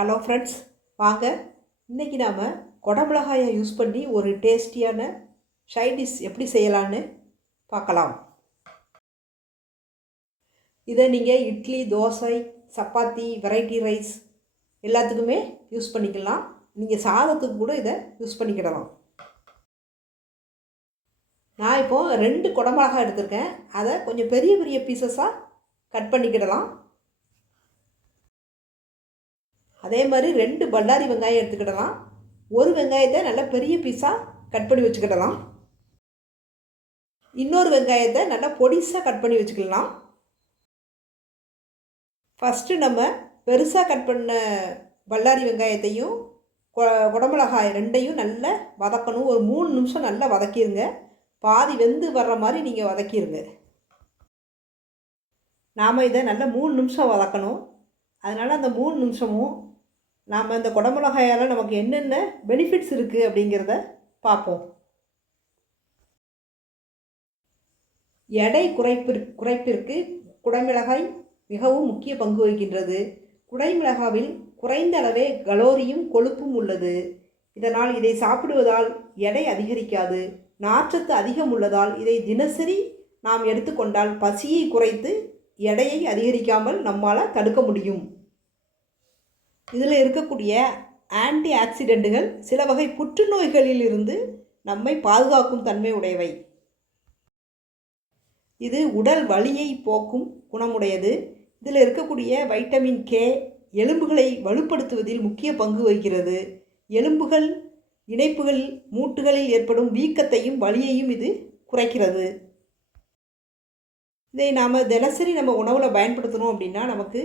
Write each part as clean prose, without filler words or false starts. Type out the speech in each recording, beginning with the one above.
Hello friends, வாங்க இன்றைக்கி நாம் குடமிளகாயை யூஸ் பண்ணி ஒரு டேஸ்டியான சைட் டிஷ் எப்படி செய்யலான்னு பார்க்கலாம். இதை நீங்கள் இட்லி, தோசை, சப்பாத்தி, வெரைட்டி ரைஸ் எல்லாத்துக்குமே யூஸ் பண்ணிக்கலாம். நீங்கள் சாதத்துக்கு கூட இதை யூஸ் பண்ணிக்கிடலாம். நான் இப்போது 2 குடமிளகாய் எடுத்திருக்கேன். அதை கொஞ்சம் பெரிய பெரிய பீசஸாக கட் பண்ணிக்கிடலாம். அதே மாதிரி 2 பல்லாரி வெங்காயம் எடுத்துக்கிடலாம். ஒரு வெங்காயத்தை நல்லா பெரிய பீஸாக கட் பண்ணி வச்சுக்கிடலாம். இன்னொரு வெங்காயத்தை நல்லா பொடிசாக கட் பண்ணி வச்சுக்கலாம். ஃபஸ்ட்டு நம்ம பெருசாக கட் பண்ண பல்லாரி வெங்காயத்தையும் குடமிளகாய் 2ஐயும் நல்லா வதக்கணும். ஒரு 3 நிமிஷம் நல்லா வதக்கிடுங்க. பாதி வெந்து வர்ற மாதிரி நீங்கள் வதக்கிடுங்க. நாம் இதை நல்லா 3 நிமிஷம் வதக்கணும். அதனால் அந்த 3 நிமிஷமும் நாம் இந்த குடமிளகாயால் நமக்கு என்னென்ன பெனிஃபிட்ஸ் இருக்குது அப்படிங்கிறத பார்ப்போம். எடை குறைப்பிற்கு குடமிளகாய் மிகவும் முக்கிய பங்கு வகிக்கின்றது. குடமிளகாவில் குறைந்த அளவே கலோரியும் கொழுப்பும் உள்ளது. இதனால் இதை சாப்பிடுவதால் எடை அதிகரிக்காது. நார்ச்சத்து அதிகம் உள்ளதால் இதை தினசரி நாம் எடுத்துக்கொண்டால் பசியை குறைத்து எடையை அதிகரிக்காமல் நம்மால் தடுக்க முடியும். இதில் இருக்கக்கூடிய ஆன்டி ஆக்சிடென்ட்டுகள் சில வகை புற்றுநோய்களில் இருந்து நம்மை பாதுகாக்கும் தன்மை உடையவை. இது உடல் வலியை போக்கும் குணமுடையது. இதில் இருக்கக்கூடிய வைட்டமின் கே எலும்புகளை வலுப்படுத்துவதில் முக்கிய பங்கு வகிக்கிறது. எலும்புகள் இணைப்புகள் மூட்டுகளில் ஏற்படும் வீக்கத்தையும் வலியையும் இது குறைக்கிறது. இதை நாம் தினசரி நம்ம உணவில் பயன்படுத்தணும் அப்படின்னா நமக்கு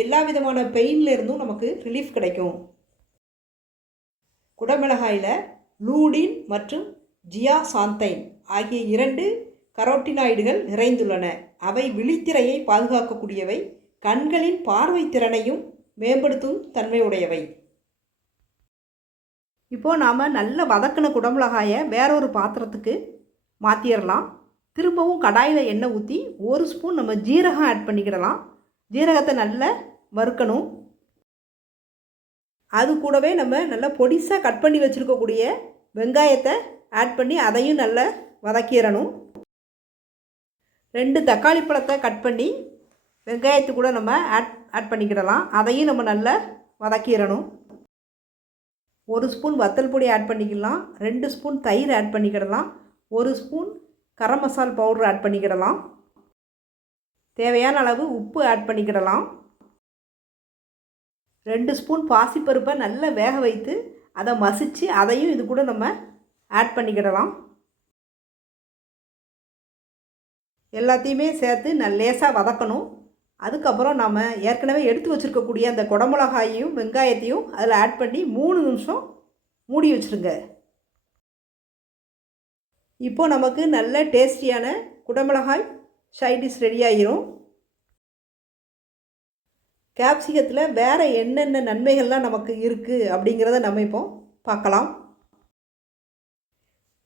எல்லா விதமான பெயின்ல இருந்தும் நமக்கு ரிலீஃப் கிடைக்கும். குடமிளகாயில் லூடின் மற்றும் ஜியாசாந்தைன் ஆகிய 2 கரோட்டினாய்டுகள் நிறைந்துள்ளன. அவை விழித்திரையை பாதுகாக்கக்கூடியவை, கண்களின் பார்வை திறனையும் மேம்படுத்தும் தன்மை உடையவை. இப்போது நாம் நல்ல வதக்கின குடமிளகாயை வேறொரு பாத்திரத்துக்கு மாற்றிடலாம். திரும்பவும் கடாயில் எண்ணெய் ஊற்றி 1 ஸ்பூன் நம்ம ஜீரகம் ஆட் பண்ணிக்கிடலாம். ஜீரகத்தை நல்லா வறுக்கணும். அது கூடவே நம்ம நல்லா பொடிசாக கட் பண்ணி வச்சுருக்கக்கூடிய வெங்காயத்தை ஆட் பண்ணி அதையும் நல்லா வதக்கிடணும். 2 தக்காளி பழத்தை கட் பண்ணி வெங்காயத்து கூட நம்ம ஆட் பண்ணிக்கிடலாம். அதையும் நம்ம நல்லா வதக்கிடணும். 1 ஸ்பூன் வத்தல் பொடி ஆட் பண்ணிக்கலாம். 2 ஸ்பூன் தயிர் ஆட் பண்ணிக்கிடலாம். 1 ஸ்பூன் கரம் மசால் பவுடர் ஆட் பண்ணிக்கிடலாம். தேவையான அளவு உப்பு ஆட் பண்ணிக்கிடலாம். 2 ஸ்பூன் பாசிப்பருப்பை நல்லா வேக வைத்து அதை மசித்து அதையும் இது கூட நம்ம ஆட் பண்ணிக்கிடலாம். எல்லாத்தையுமே சேர்த்து லேசாக வதக்கணும். அதுக்கப்புறம் நாம் ஏற்கனவே எடுத்து வச்சுருக்கக்கூடிய அந்த குடமிளகாயையும் வெங்காயத்தையும் அதில் ஆட் பண்ணி 3 நிமிஷம் மூடி வச்சுருங்க. இப்போது நமக்கு நல்ல டேஸ்டியான குடமிளகாய் சைட் டிஷ் ரெடி ஆகிரும். கேப்சிகத்தில் வேறு என்னென்ன நன்மைகள்லாம் நமக்கு இருக்குது அப்படிங்கிறத நம்ம இப்போ பார்க்கலாம்.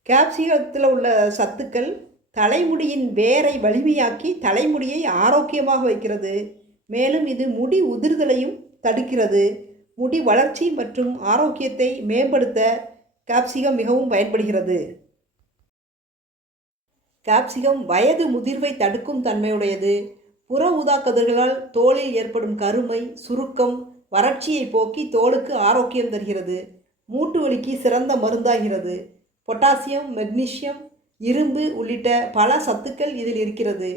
கேப்சிகத்தில் உள்ள சத்துக்கள் தலைமுடியின் வேரை வலிமையாக்கி தலைமுடியை ஆரோக்கியமாக வைக்கிறது. மேலும் இது முடி உதிர்தலையும் தடுக்கிறது. முடி வளர்ச்சி மற்றும் ஆரோக்கியத்தை மேம்படுத்த கேப்சிகம் மிகவும் பயன்படுகிறது. கேப்சிகம் வயது முதிர்வை தடுக்கும் தன்மையுடையது. புற ஊதா கதிர்களால் தோலில் ஏற்படும் கருமை, சுருக்கம், வறட்சியை போக்கி தோலுக்கு ஆரோக்கியம் தருகிறது. மூட்டு வலிக்கு சிறந்த மருந்தாகிறது. பொட்டாசியம், மெக்னீசியம், இரும்பு உள்ளிட்ட பல சத்துக்கள் இதில் இருக்கிறது.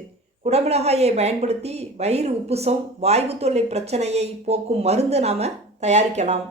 குடமிளகாயை பயன்படுத்தி வயிறு உப்புசம், வாய்வு தொல்லை பிரச்சனையை போக்கும் மருந்து நாம் தயாரிக்கலாம்.